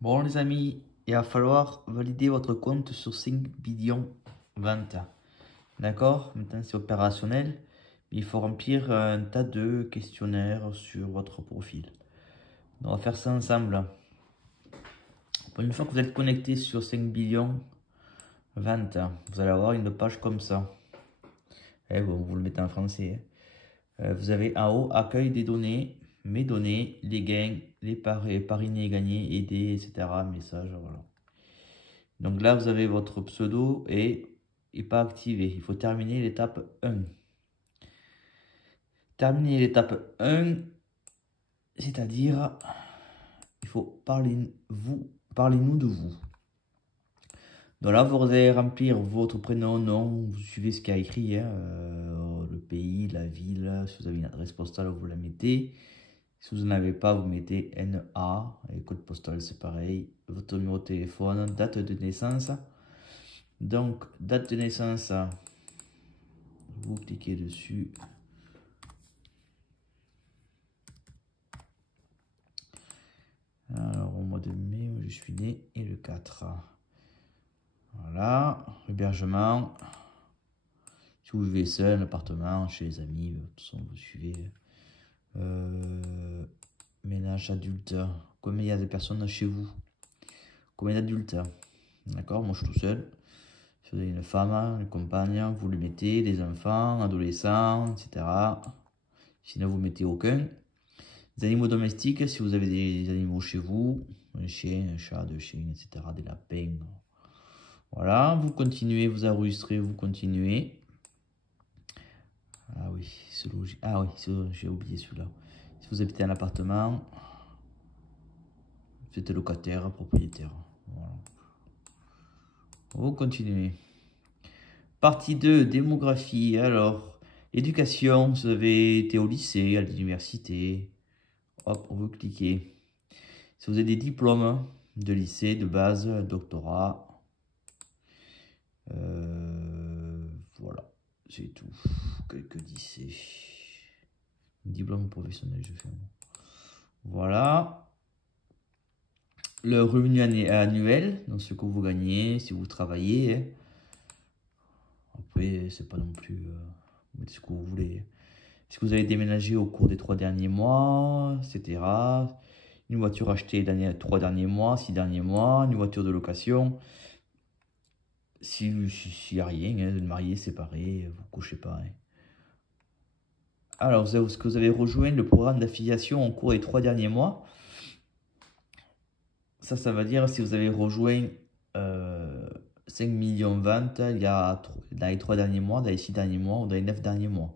Bon les amis, il va falloir valider votre compte sur 5 billions ventes. D'accord? Maintenant c'est opérationnel. Il faut remplir un tas de questionnaires sur votre profil. On va faire ça ensemble. Une fois que vous êtes connecté sur 5 billions ventes, vous allez avoir une page comme ça. Et bon, vous le mettez en français. Vous avez en haut accueil des données, mes données, les gains, les parinés, gagnés, aidés, etc. Messages, voilà. Donc là, vous avez votre pseudo et pas activé. Il faut terminer l'étape 1. Terminer l'étape 1, c'est-à-dire, il faut parlez-nous de vous. Donc là, vous allez remplir votre prénom, nom, vous suivez ce qu'il y a écrit, le pays, la ville, si vous avez une adresse postale, vous la mettez. Si vous n'en avez pas, vous mettez NA, et code postal c'est pareil, votre numéro de téléphone, date de naissance. Donc, date de naissance, vous cliquez dessus. Alors, au mois de mai, je suis né, et le 4. Voilà, hébergement. Si vous vivez seul, appartement, chez les amis, de toute façon, vous suivez. Ménage adulte. Combien il y a de personnes chez vous? Combien d'adultes? D'accord, moi je suis tout seul. Si vous avez une femme, une compagne, vous le mettez, les enfants, adolescents, etc. Sinon, vous mettez aucun. Les animaux domestiques, si vous avez des animaux chez vous, un chien, un chat, deux chiens, etc., des lapins. Voilà, vous continuez, vous enregistrez, vous continuez. Ah oui, c'est logique. Ah oui, j'ai oublié celui-là. Si vous habitez un appartement, vous êtes locataire, propriétaire. Voilà. Vous continuez. Partie 2, démographie. Alors, éducation, vous avez été au lycée, à l'université. Hop, on veut cliquer. Si vous avez des diplômes de lycée, de base, doctorat. Voilà, c'est tout. Quelques lycées. Diplôme professionnel, je fais. Voilà. Le revenu annuel, donc ce que vous gagnez, si vous travaillez. Après, c'est pas non plus... vous mettez ce que vous voulez. Si vous avez déménagé au cours des 3 derniers mois, etc. Une voiture achetée les 3 derniers mois, 6 derniers mois, une voiture de location. S'il n'y a rien, de marié, séparé, vous ne couchez pas. Hein. Alors, est-ce que vous avez rejoint le programme d'affiliation au cours des 3 derniers mois? Ça va dire si vous avez rejoint 5 millions de ventes il y a, dans les 3 derniers mois, dans les 6 derniers mois ou dans les 9 derniers mois.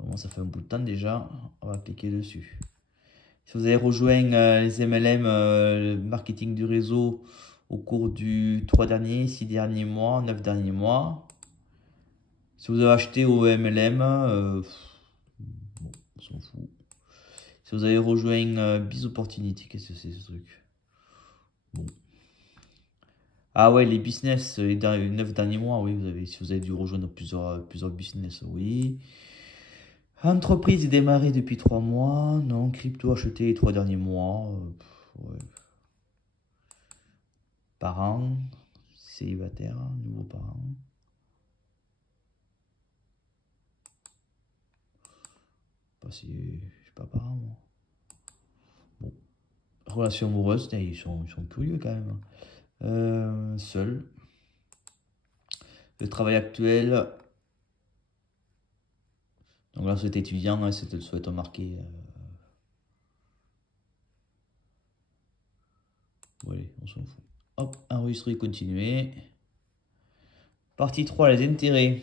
Donc, ça fait un bout de temps déjà, on va cliquer dessus. Si vous avez rejoint les MLM, le marketing du réseau au cours du 3 derniers, 6 derniers mois, 9 derniers mois. Si vous avez acheté au MLM, bon, on s'en fout. Si vous avez rejoint Biz Opportunity, qu'est-ce que c'est ce truc? Bon. Ah ouais, les business, les 9 derniers mois, oui, si vous avez dû rejoindre plusieurs business, oui. Entreprise démarrée depuis 3 mois, non. Crypto acheté les 3 derniers mois, ouais. Parents, célibataire, nouveaux parents. Pas si, je suis pas parent, moi. Bon. Relation amoureuse, ils sont curieux quand même. Seul. Le travail actuel. Donc là, c'est étudiant, hein, c'est le souhait marqué. Voilà, on s'en fout. Hop, enregistrer, continuer. Partie 3, les intérêts.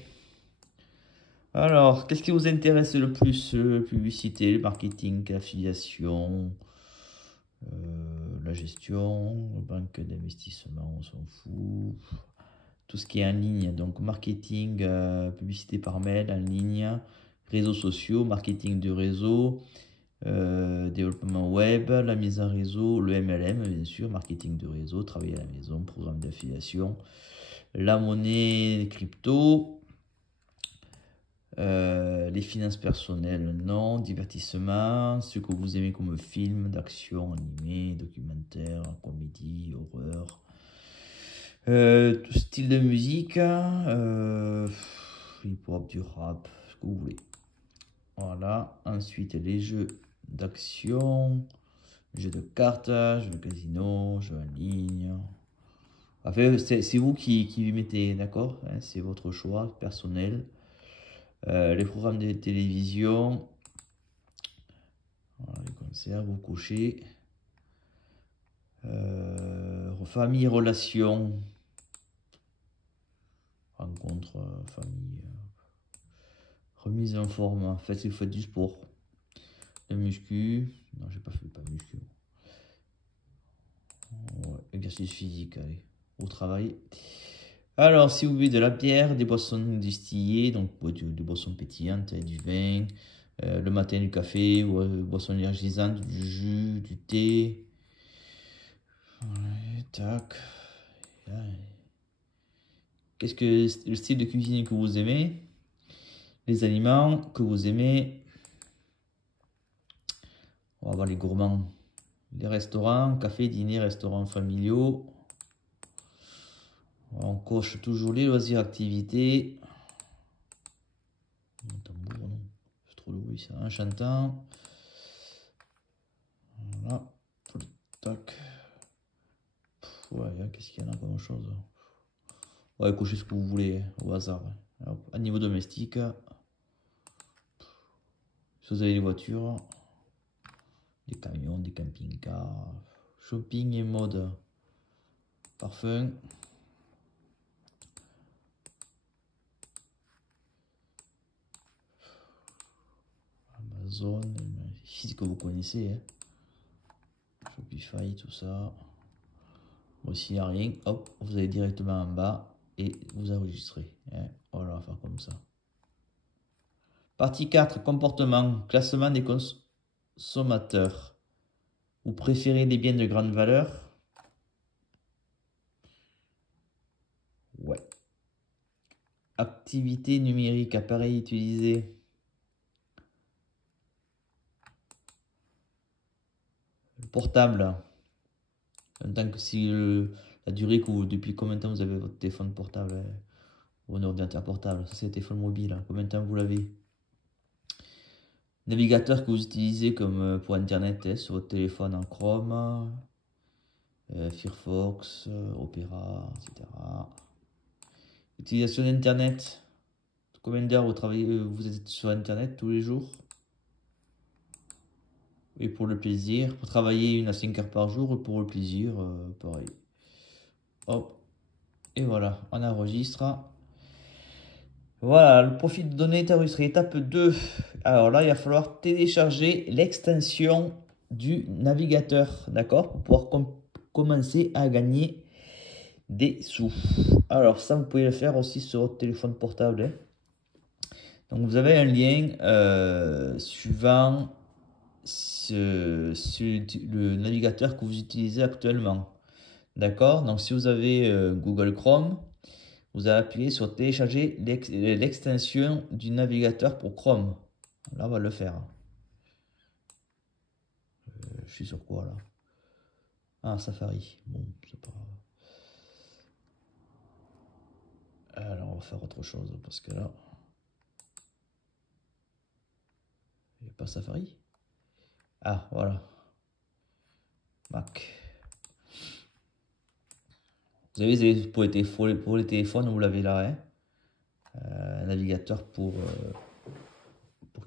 Alors, qu'est-ce qui vous intéresse le plus? Publicité, le marketing, l'affiliation, la gestion, banque d'investissement, on s'en fout. Tout ce qui est en ligne, donc marketing, publicité par mail, en ligne, réseaux sociaux, marketing de réseau, développement web, la mise en réseau, le MLM, bien sûr, marketing de réseau, travailler à la maison, programme d'affiliation, la monnaie, les cryptos, les finances personnelles, non, divertissement, ce que vous aimez comme film, d'action, animé, documentaire, comédie. comédie, horreur. Tout style de musique, hip-hop, du rap, ce que vous voulez. Voilà, ensuite les jeux d'action, jeux de cartes, jeux de casino, jeux en ligne. Enfin, c'est vous qui mettez, d'accord, hein, c'est votre choix personnel. Les programmes de télévision, voilà, les concerts, vous cochez. Famille, relations, rencontres, famille, remise en forme, faites du sport, de muscu, non j'ai pas fait, pas muscu, ouais, exercice physique, allez, au travail. Alors si vous buvez de la bière, des boissons distillées, donc des boissons pétillantes, du vin, le matin du café, ou boissons énergisantes, du jus, du thé, ouais, tac. Qu'est-ce que le style de cuisine que vous aimez? Les aliments que vous aimez. On va voir les gourmands. Les restaurants, café, dîner, restaurants familiaux. On coche toujours les loisirs, activités. Tambour, non. C'est trop de bruit ça. Un chantant. Voilà. Tac. Ouais, qu'est-ce qu'il y en a comme chose? Ouais, cochez ce que vous voulez, au hasard. Hop. À niveau domestique. Si vous avez des voitures, des camions, des camping-cars, shopping et mode, parfum, Amazon, ici que vous connaissez, hein. Shopify, tout ça. Bon, s'il n'y a rien, hop, vous allez directement en bas et vous enregistrez, hein. Voilà, on va faire comme ça. Partie 4, comportement, classement des consommateurs. Vous préférez les biens de grande valeur? Ouais. Activité numérique, appareil utilisé. Portable. En tant que si la durée que vous, depuis combien de temps vous avez votre téléphone portable, ou un ordinateur portable, ça c'est le téléphone mobile, hein. Combien de temps vous l'avez? Navigateur que vous utilisez comme pour internet, hein, sur votre téléphone en Chrome, Firefox, Opera, etc. Utilisation d'internet. Combien d'heures vous travaillez, vous êtes sur internet tous les jours? Et pour le plaisir, pour travailler 1 à 5 heures par jour, et pour le plaisir, pareil. Hop, et voilà, on enregistre. Voilà, le profil de données est enregistré. Étape 2. Alors là, il va falloir télécharger l'extension du navigateur, d'accord, pour pouvoir commencer à gagner des sous. Alors ça, vous pouvez le faire aussi sur votre téléphone portable, hein. Donc vous avez un lien suivant le navigateur que vous utilisez actuellement. D'accord? Donc si vous avez Google Chrome, vous allez appuyer sur télécharger l'extension du navigateur pour Chrome. Là, on va le faire. Je suis sur quoi là? Ah, Safari. Bon, c'est pas. Alors, on va faire autre chose parce que là. Il n'y a pas Safari. Ah, voilà. Mac. Vous avez pour les téléphones, vous l'avez là, hein. Un navigateur pour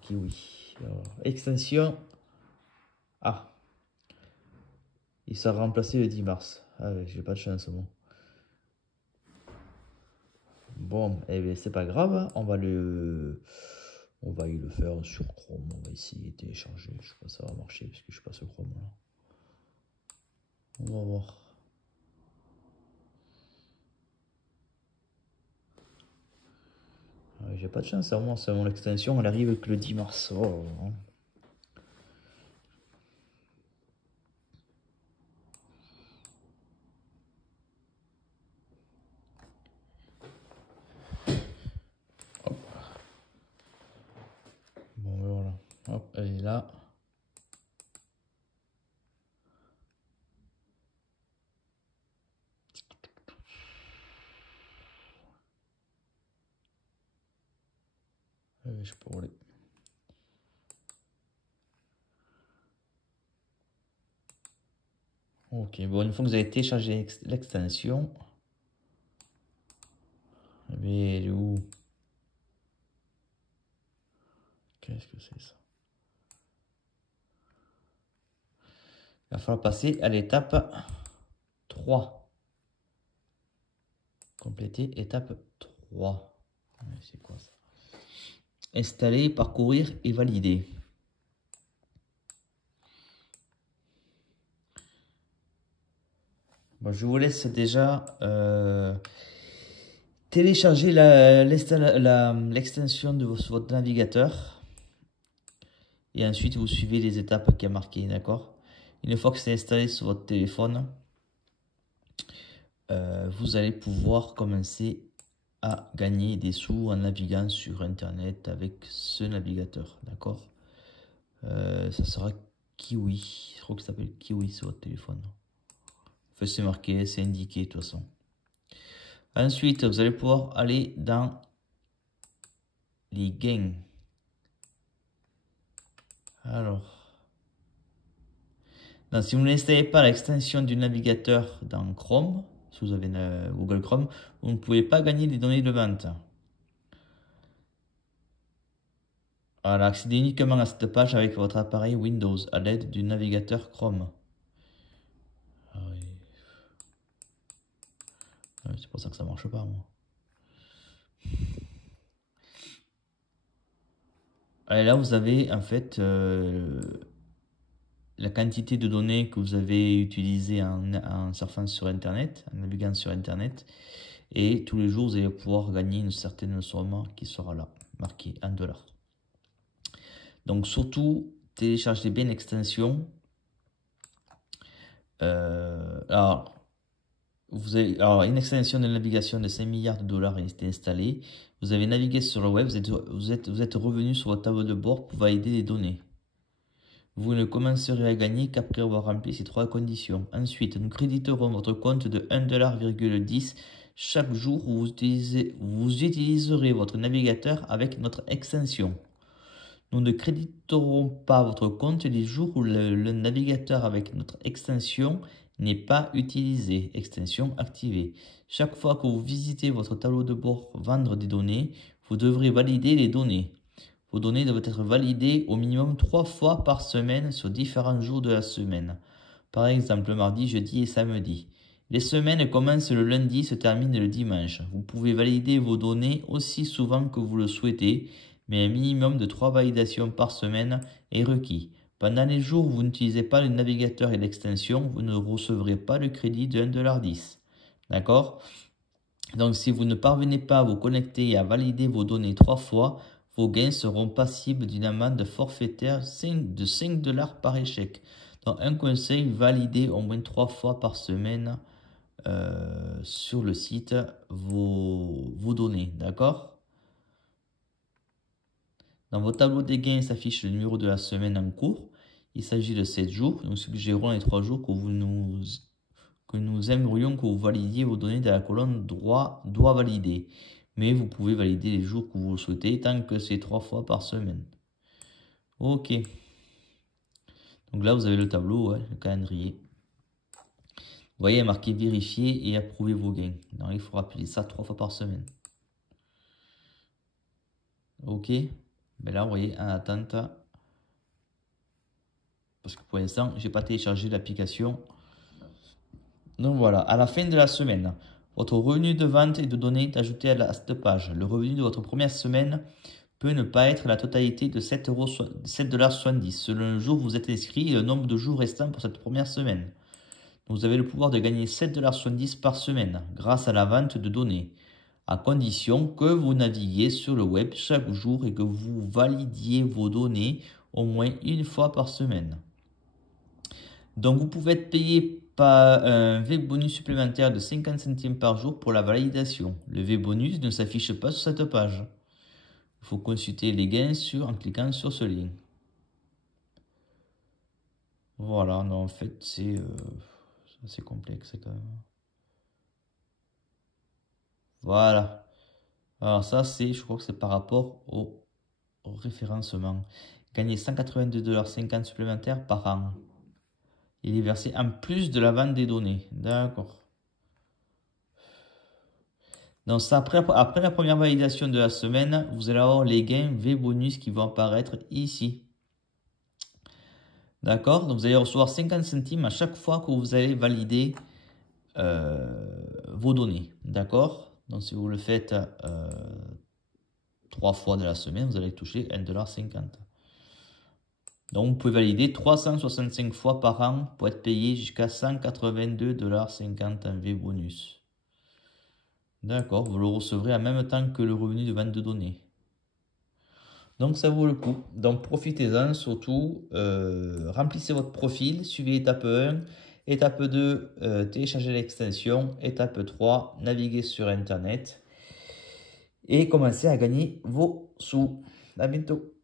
Kiwi. Alors, extension. Ah. Il sera remplacé le 10 mars. Ah ouais, j'ai pas de chance, moi. Bon, eh bien, c'est pas grave, hein. On va le faire sur Chrome. On va essayer de télécharger. Je sais pas si ça va marcher parce que je suis pas sur Chrome là. On va voir. J'ai pas de chance, à moi, c'est mon extension, elle arrive que le 10 mars. Oh. Hop. Bon, voilà. Hop, elle est là. 。 . 。 . 。 . . . . . . . . 。 . . . . . . . . . . 。 . . 。 . 。 . 。 . 。 . . 。 . 。 . 。 . 。 . 。 . 。 . 。 . . 。 . 。 . 。 . je peux rouler. Ok, bon, une fois que vous avez téléchargé l'extension, mais elle est où? Qu'est-ce que c'est ça? Il va falloir passer à l'étape 3. Compléter étape 3. C'est quoi ça? Installer, parcourir et valider. Bon, je vous laisse déjà télécharger l'extension de votre navigateur. Et ensuite, vous suivez les étapes qui a marquées, d'accord? Une fois que c'est installé sur votre téléphone, vous allez pouvoir commencer à gagner des sous en naviguant sur Internet avec ce navigateur, d'accord? Ça sera Kiwi. Je crois que ça s'appelle Kiwi sur votre téléphone. Enfin, c'est marqué, c'est indiqué de toute façon. Ensuite, vous allez pouvoir aller dans les gains. Alors, si vous n'installez pas l'extension du navigateur dans Chrome, si vous avez Google Chrome, vous ne pouvez pas gagner des données de vente. Voilà, accédez uniquement à cette page avec votre appareil Windows à l'aide du navigateur Chrome. Ah oui. Ah oui, c'est pour ça que ça marche pas, moi. Et là, vous avez en fait la quantité de données que vous avez utilisées en surfant sur Internet, en naviguant sur Internet. Et tous les jours, vous allez pouvoir gagner une certaine somme qui sera là, marquée en dollars. Donc surtout, téléchargez bien l'extension. Alors, une extension de navigation de 5 milliards de dollars est installée. Vous avez navigué sur le web, vous êtes revenu sur votre tableau de bord pour valider les données. Vous ne commencerez à gagner qu'après avoir rempli ces 3 conditions. Ensuite, nous créditerons votre compte de 1,10$ chaque jour où vous utiliserez votre navigateur avec notre extension. Nous ne créditerons pas votre compte les jours où le navigateur avec notre extension n'est pas utilisé, extension activée. Chaque fois que vous visitez votre tableau de bord vendre des données, vous devrez valider les données. Vos données doivent être validées au minimum 3 fois par semaine sur différents jours de la semaine. Par exemple, mardi, jeudi et samedi. Les semaines commencent le lundi et se terminent le dimanche. Vous pouvez valider vos données aussi souvent que vous le souhaitez, mais un minimum de 3 validations par semaine est requis. Pendant les jours où vous n'utilisez pas le navigateur et l'extension, vous ne recevrez pas le crédit de 1,10$. D'accord? Donc si vous ne parvenez pas à vous connecter et à valider vos données 3 fois, vos gains seront passibles d'une amende forfaitaire de 5$ par échec. Donc un conseil, validez au moins 3 fois par semaine sur le site vos données, d'accord? Dans vos tableaux des gains s'affiche le numéro de la semaine en cours. Il s'agit de 7 jours. Nous suggérons les 3 jours que nous aimerions que vous validiez vos données dans la colonne droit valider. Mais vous pouvez valider les jours que vous le souhaitez tant que c'est 3 fois par semaine. Ok. Donc là, vous avez le tableau, le calendrier. Vous voyez, marqué vérifier et approuver vos gains. Donc il faut rappeler ça 3 fois par semaine. Ok. Mais là, vous voyez, en attente. Parce que pour l'instant, je n'ai pas téléchargé l'application. Donc voilà, à la fin de la semaine, votre revenu de vente et de données est ajouté à cette page. Le revenu de votre première semaine peut ne pas être la totalité de 7,70$ selon le jour où vous êtes inscrit et le nombre de jours restants pour cette première semaine. Vous avez le pouvoir de gagner 7,70$ par semaine grâce à la vente de données, à condition que vous naviguiez sur le web chaque jour et que vous validiez vos données au moins une fois par semaine. Donc vous pouvez être payé par un V-bonus supplémentaire de 50 centimes par jour pour la validation. Le V-bonus ne s'affiche pas sur cette page. Il faut consulter les gains en cliquant sur ce lien. Voilà, non, en fait c'est assez complexe quand même. Voilà. Alors ça c'est, je crois que c'est par rapport au référencement. Gagnez 182,50 $ supplémentaires par an. Il est versé en plus de la vente des données. D'accord. Donc ça, après la première validation de la semaine, vous allez avoir les gains V-bonus qui vont apparaître ici. D'accord? Donc vous allez recevoir 50 centimes à chaque fois que vous allez valider vos données. D'accord? Donc si vous le faites 3 fois de la semaine, vous allez toucher 1,50 $. Donc vous pouvez valider 365 fois par an pour être payé jusqu'à 182,50 $ en V-bonus. D'accord, vous le recevrez en même temps que le revenu de vente de données. Donc ça vaut le coup. Donc profitez-en surtout. Remplissez votre profil. Suivez étape 1. Étape 2, téléchargez l'extension. Étape 3, naviguez sur Internet. Et commencez à gagner vos sous. À bientôt.